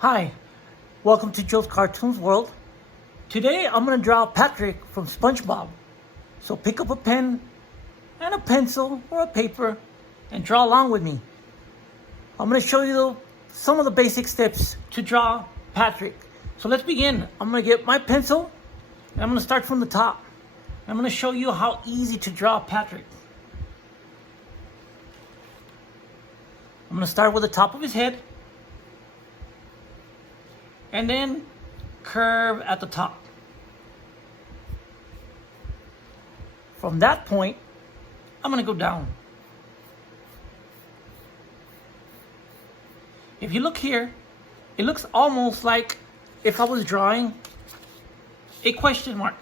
Hi, welcome to Joe's Cartoons World. Today I'm going to draw Patrick from SpongeBob. So pick up a pen and a pencil or a paper and draw along with me. I'm going to show you some of the basic steps to draw Patrick. So let's begin. I'm going to get my pencil and I'm going to start from the top. I'm going to show you how easy to draw Patrick. I'm going to start with the top of his head. And then curve at the top. From that point, I'm going to go down. If you look here, it looks almost like if I was drawing a question mark.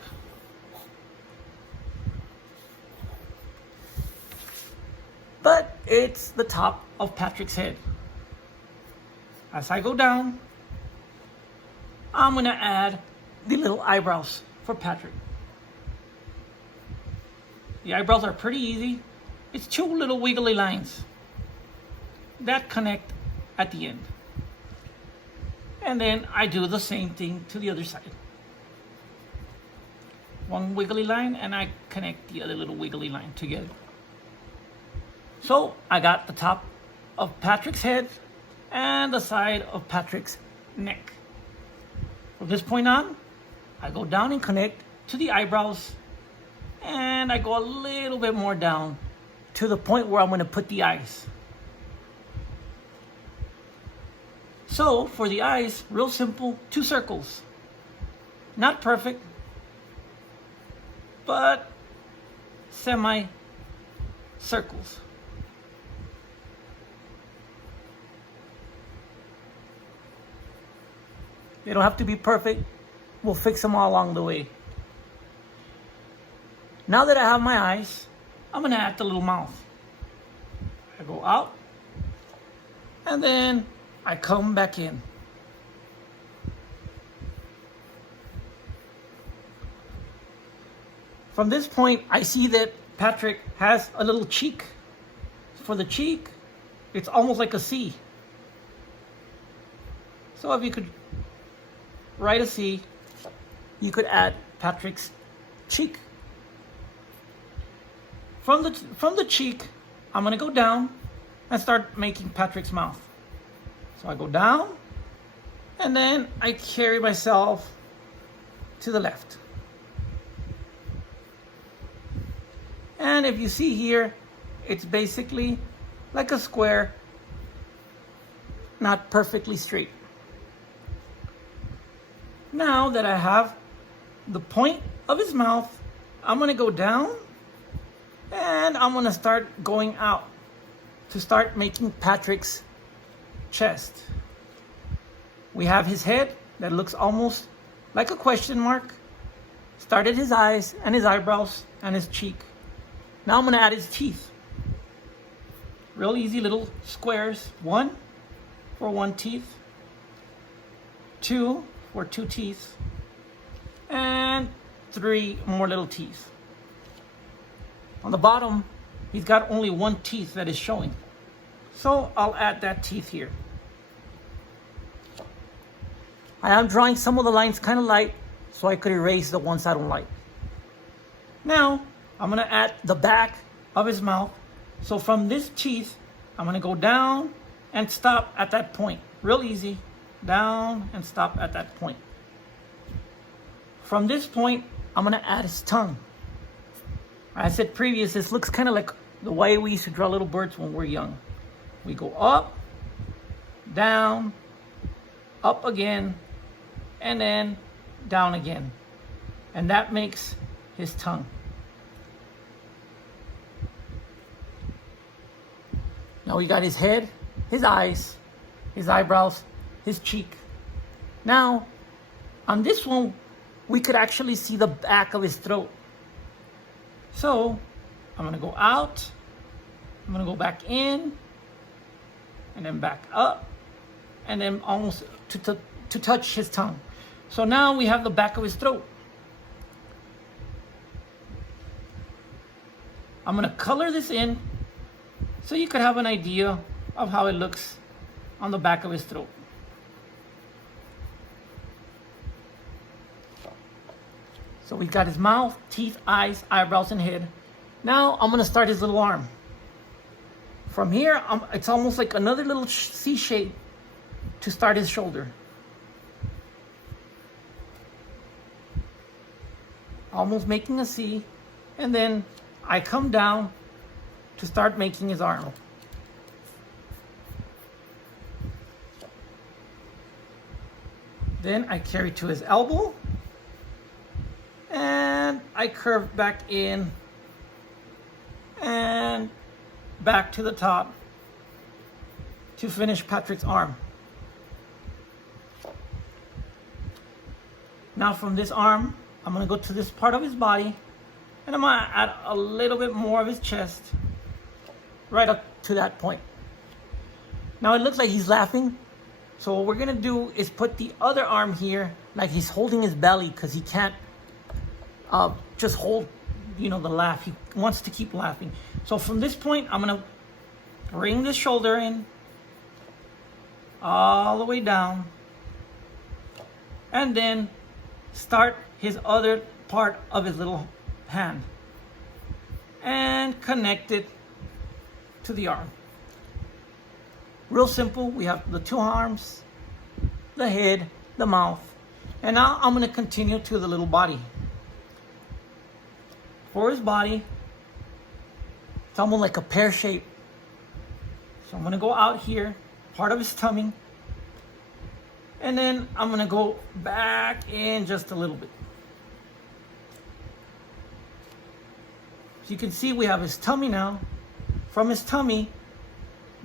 But it's the top of Patrick's head. As I go down, I'm going to add the little eyebrows for Patrick. The eyebrows are pretty easy. It's two little wiggly lines that connect at the end. And then I do the same thing to the other side. One wiggly line and I connect the other little wiggly line together. So I got the top of Patrick's head and the side of Patrick's neck. From this point on, I go down and connect to the eyebrows, and I go a little bit more down to the point where I'm going to put the eyes. So for the eyes, real simple, 2 circles. Not perfect, but semi-circles. They don't have to be perfect. We'll fix them all along the way. Now that I have my eyes, I'm going to add the little mouth. I go out, and then I come back in. From this point, I see that Patrick has a little cheek. For the cheek, it's almost like a C. So if you could write a C, you could add Patrick's cheek. From the cheek, I'm going to go down and start making Patrick's mouth. So I go down, and then I carry myself to the left. And if you see here, it's basically like a square, not perfectly straight. Now that I have the point of his mouth, I'm going to go down and I'm going to start going out to start making Patrick's chest. We have his head that looks almost like a question mark. Started his eyes and his eyebrows and his cheek. Now I'm going to add his teeth. Real easy little squares. 1 for 1 teeth. 2 for 2 teeth, and 3 more little teeth. On the bottom, he's got only 1 teeth that is showing. So I'll add that teeth here. I am drawing some of the lines kind of light so I could erase the ones I don't like. Now, I'm going to add the back of his mouth. So from this teeth, I'm going to go down and stop at that point. Real easy. Down and stop at that point. From this point, I'm going to add his tongue. I said previous, this looks kind of like the way we used to draw little birds when we're young. We go up, down, up again, and then down again. And that makes his tongue. Now we got his head, his eyes, his eyebrows, his cheek. Now, on this one, we could actually see the back of his throat. So, I'm going to go out, I'm going to go back in, and then back up, and then almost to touch his tongue. So now we have the back of his throat. I'm going to color this in so you could have an idea of how it looks on the back of his throat. So we got his mouth, teeth, eyes, eyebrows, and head. Now I'm gonna start his little arm. From here, it's almost like another little C shape to start his shoulder. Almost making a C, and then I come down to start making his arm. Then I carry to his elbow, and I curve back in and back to the top to finish Patrick's arm. Now from this arm, I'm gonna go to this part of his body, and I'm gonna add a little bit more of his chest right up to that point. Now it looks like he's laughing, so what we're gonna do is put the other arm here like he's holding his belly, because he can't just hold, the laugh. He wants to keep laughing. So from this point, I'm gonna bring the shoulder in all the way down, and then start his other part of his little hand and connect it to the arm. Real simple. We have the two arms, the head, the mouth, and now I'm going to continue to the little body. For his body, it's almost like a pear shape. So I'm going to go out here, part of his tummy, and then I'm going to go back in just a little bit. So you can see we have his tummy now. From his tummy,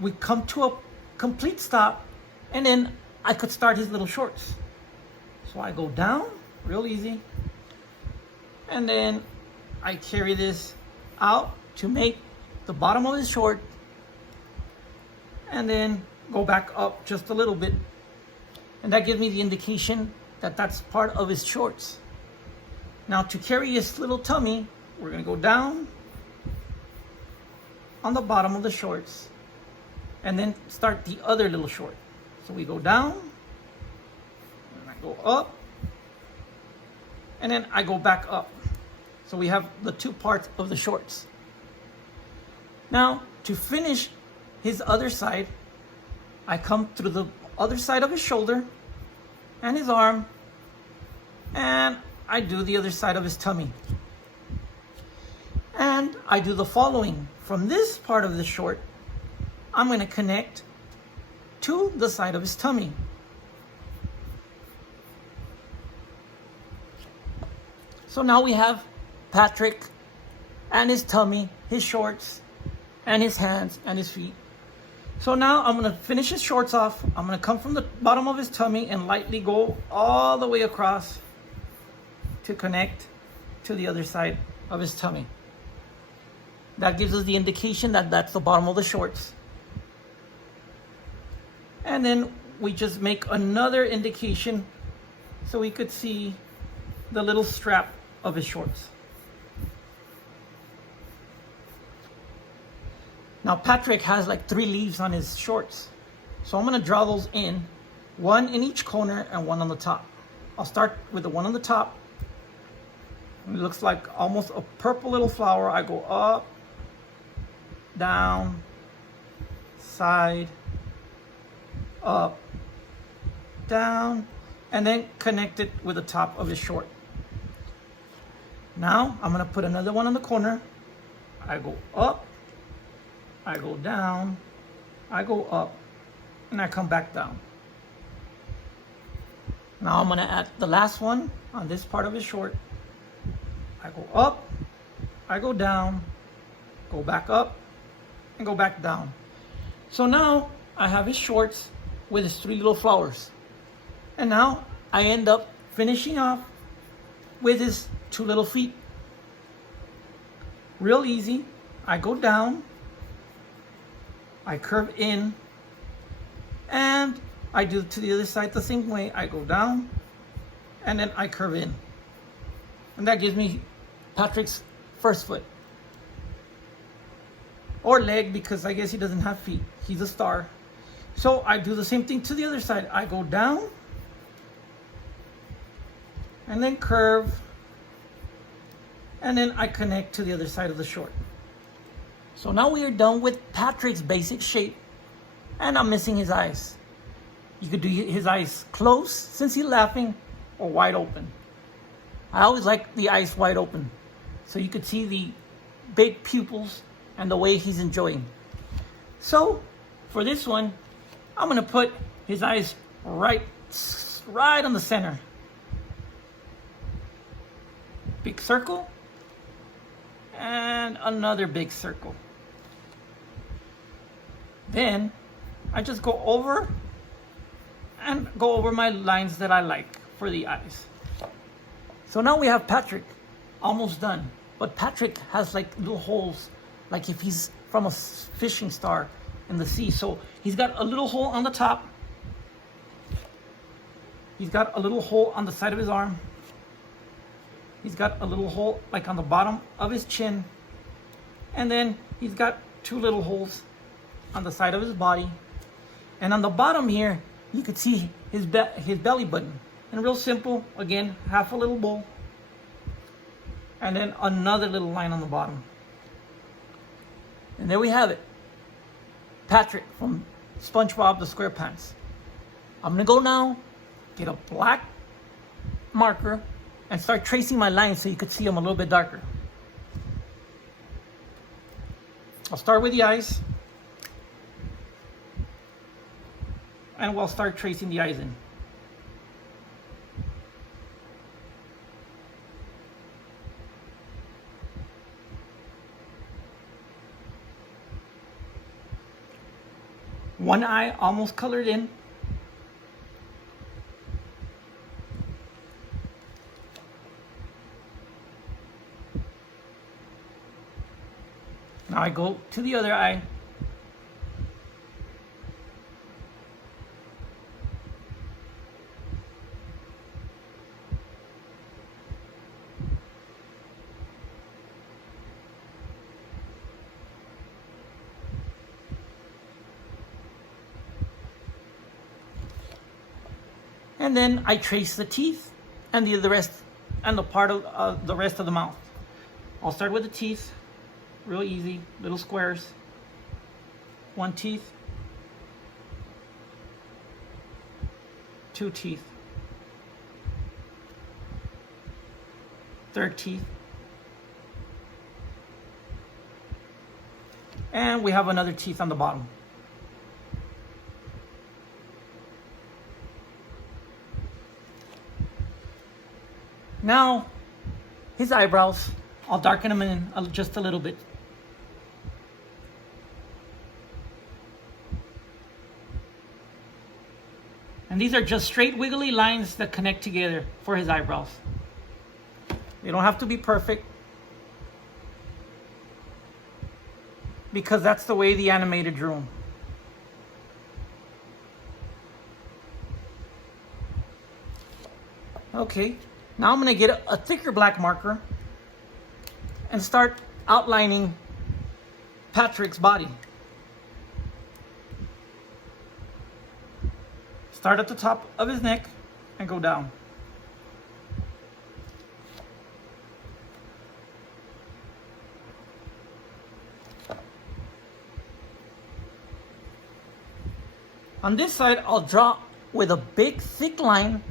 we come to a complete stop, and then I could start his little shorts. So I go down, real easy, and then I carry this out to make the bottom of his short, and then go back up just a little bit. And that gives me the indication that that's part of his shorts. Now to carry his little tummy, we're gonna go down on the bottom of the shorts and then start the other little short. So we go down, and I go up, and then I go back up. So we have the two parts of the shorts. Now to finish his other side, I come through the other side of his shoulder and his arm, and I do the other side of his tummy. And I do the following. From this part of the short, I'm going to connect to the side of his tummy. So now we have Patrick and his tummy, his shorts, and his hands and his feet. So now I'm going to finish his shorts off. I'm going to come from the bottom of his tummy and lightly go all the way across to connect to the other side of his tummy. That gives us the indication that that's the bottom of the shorts. And then we just make another indication so we could see the little strap of his shorts. Now Patrick has like 3 leaves on his shorts. So I'm gonna draw those in, one in each corner and one on the top. I'll start with the one on the top. It looks like almost a purple little flower. I go up, down, side, up, down, and then connect it with the top of his short. Now I'm gonna put another one on the corner. I go up, I go down, I go up, and I come back down. Now I'm gonna add the last one on this part of his short. I go up, I go down, go back up, and go back down. So now I have his shorts with his 3 little flowers. And now I end up finishing off with his 2 little feet. Real easy. I go down, I curve in, and I do to the other side the same way. I go down, and then I curve in. And that gives me Patrick's first foot. Or leg, because I guess he doesn't have feet. He's a star. So I do the same thing to the other side. I go down, and then curve, and then I connect to the other side of the short. So now we are done with Patrick's basic shape, and I'm missing his eyes. You could do his eyes closed since he's laughing, or wide open. I always like the eyes wide open so you could see the big pupils and the way he's enjoying. So for this one, I'm gonna put his eyes right on the center. Big circle and another big circle. Then I just go over my lines that I like for the eyes. So now we have Patrick almost done. But Patrick has like little holes, like if he's from a fishing star in the sea. So he's got a little hole on the top. He's got a little hole on the side of his arm. He's got a little hole like on the bottom of his chin. And then he's got two little holes on the side of his body. And on the bottom here, you could see his belly button. And real simple, again, half a little bowl. And then another little line on the bottom. And there we have it. Patrick from SpongeBob the SquarePants. I'm gonna go now, get a black marker, and start tracing my lines so you could see them a little bit darker. I'll start with the eyes. And we'll start tracing the eyes in. One eye almost colored in. Now I go to the other eye. And then I trace the teeth and the rest and the part of the rest of the mouth. I'll start with the teeth, real easy, little squares. One teeth, two teeth, third teeth, and we have another teeth on the bottom. Now, his eyebrows, I'll darken them in just a little bit. And these are just straight wiggly lines that connect together for his eyebrows. They don't have to be perfect, because that's the way the animator drew them. Okay. Now I'm going to get a thicker black marker and start outlining Patrick's body. Start at the top of his neck and go down. On this side, I'll draw with a big thick line.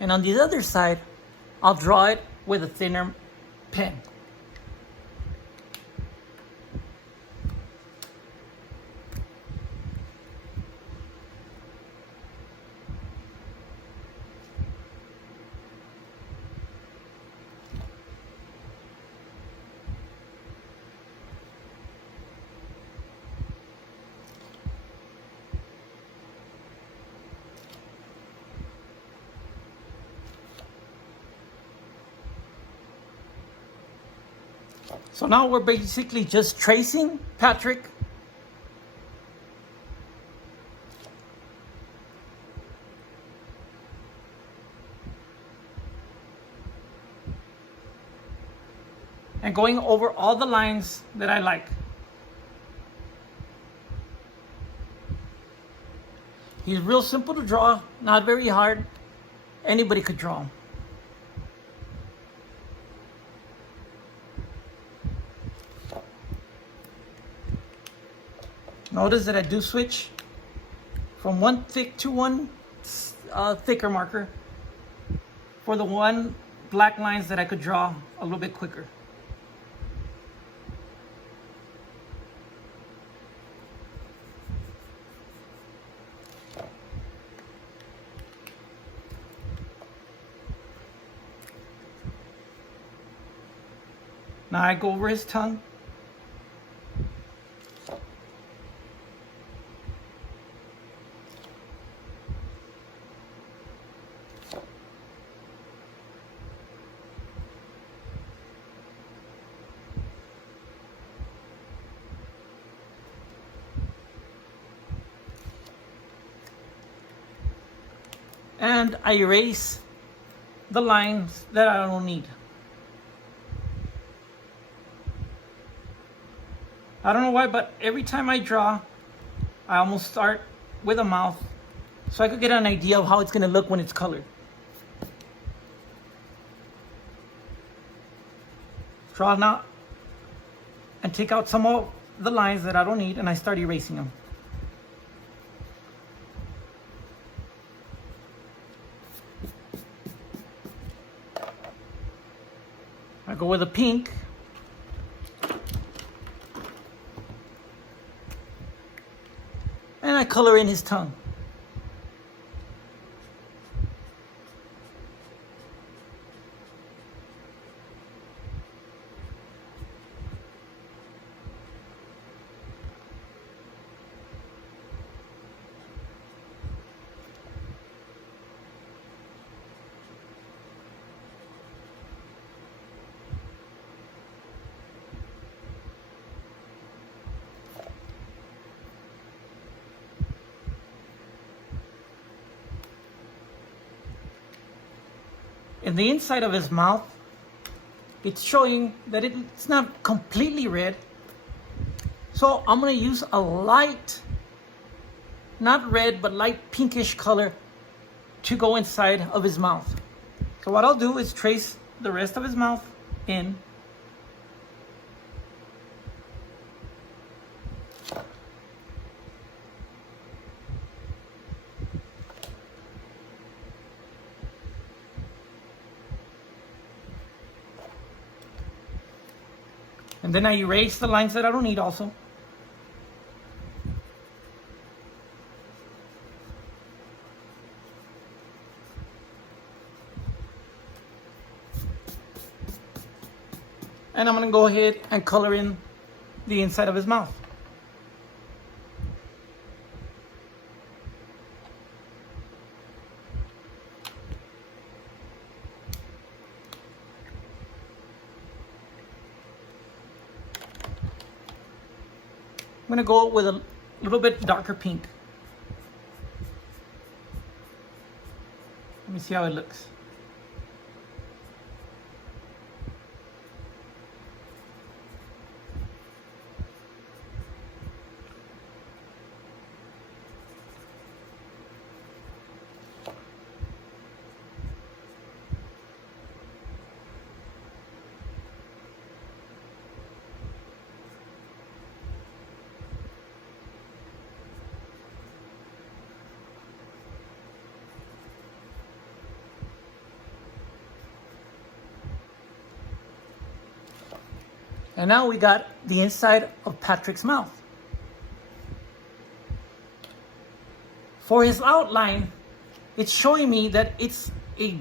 And on the other side, I'll draw it with a thinner pen. So now we're basically just tracing Patrick. And going over all the lines that I like. He's real simple to draw, not very hard. Anybody could draw him. Notice that I do switch from one thick to one thicker marker for the one black lines that I could draw a little bit quicker. Now I go over his tongue. And I erase the lines that I don't need. I don't know why, but every time I draw, I almost start with a mouth so I could get an idea of how it's going to look when it's colored. Draw now and take out some of the lines that I don't need, and I start erasing them. I go with a pink. And I color in his tongue. In the inside of his mouth, it's showing that it's not completely red. So I'm going to use a light, not red, but light pinkish color to go inside of his mouth. So what I'll do is trace the rest of his mouth in. And then I erase the lines that I don't need also. And I'm going to go ahead and color in the inside of his mouth. I'm going to go with a little bit darker pink. Let me see how it looks. And now we got the inside of Patrick's mouth. For his outline, it's showing me that it's a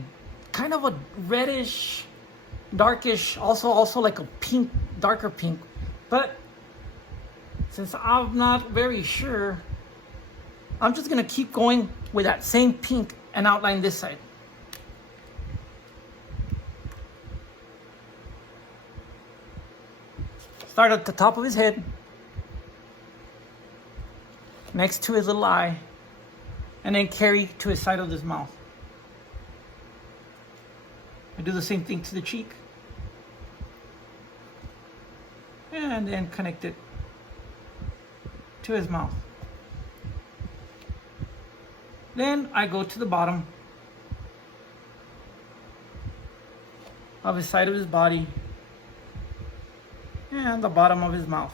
kind of a reddish, darkish, also like a pink, darker pink. But since I'm not very sure, I'm just gonna keep going with that same pink and outline this side. Start at the top of his head, next to his little eye, and then carry to his side of his mouth. I do the same thing to the cheek, and then connect it to his mouth. Then I go to the bottom of his side of his body and the bottom of his mouth.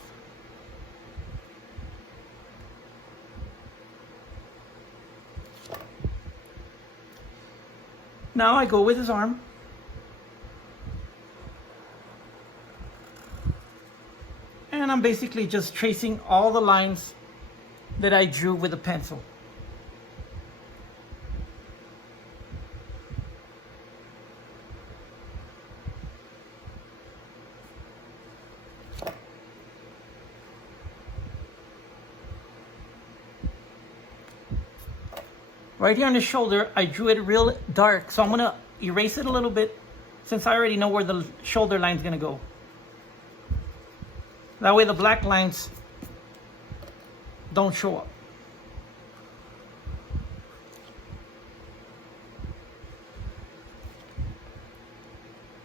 Now I go with his arm. And I'm basically just tracing all the lines that I drew with a pencil. Right here on the shoulder, I drew it real dark, so I'm gonna erase it a little bit since I already know where the shoulder line's gonna go. That way the black lines don't show up.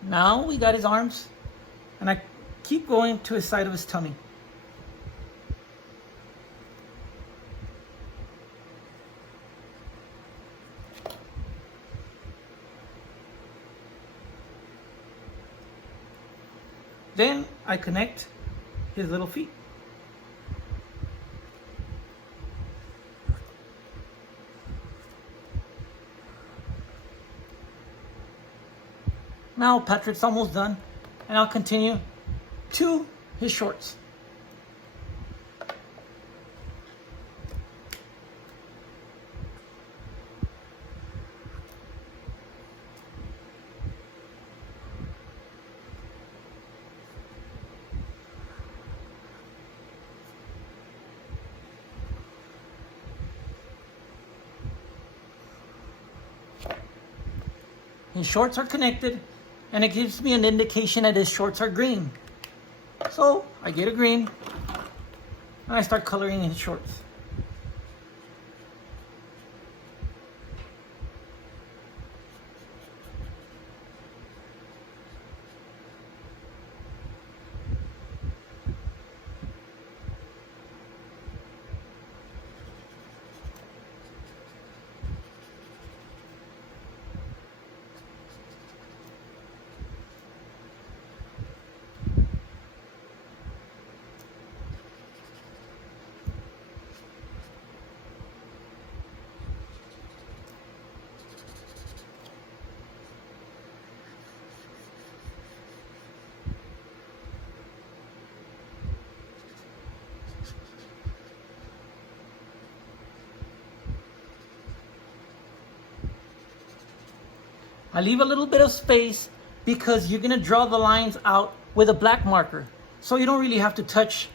Now we got his arms, and I keep going to his side of his tummy. Then I connect his little feet. Now Patrick's almost done, and I'll continue to his shorts. His shorts are connected, and it gives me an indication that his shorts are green. So I get a green, and I start coloring his shorts. I leave a little bit of space because you're gonna draw the lines out with a black marker. So you don't really have to touch.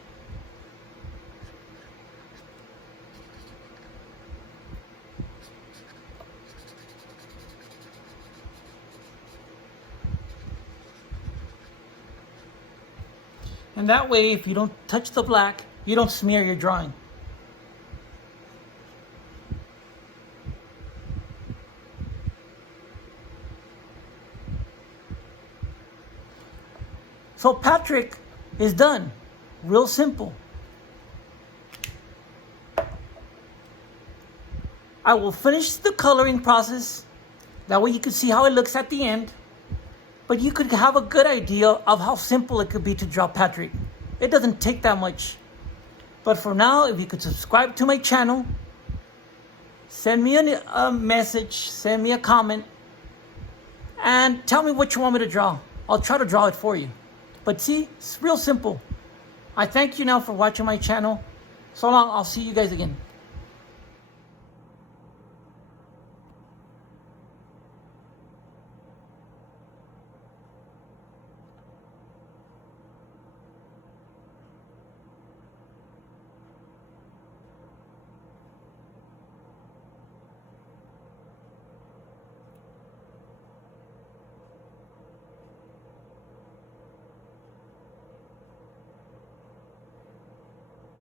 And that way, if you don't touch the black, you don't smear your drawing. So Patrick is done. Real simple. I will finish the coloring process. That way you can see how it looks at the end. But you could have a good idea of how simple it could be to draw Patrick. It doesn't take that much. But for now, if you could subscribe to my channel, send me a message, send me a comment, and tell me what you want me to draw. I'll try to draw it for you. But see, it's real simple. I thank you now for watching my channel. So long, I'll see you guys again.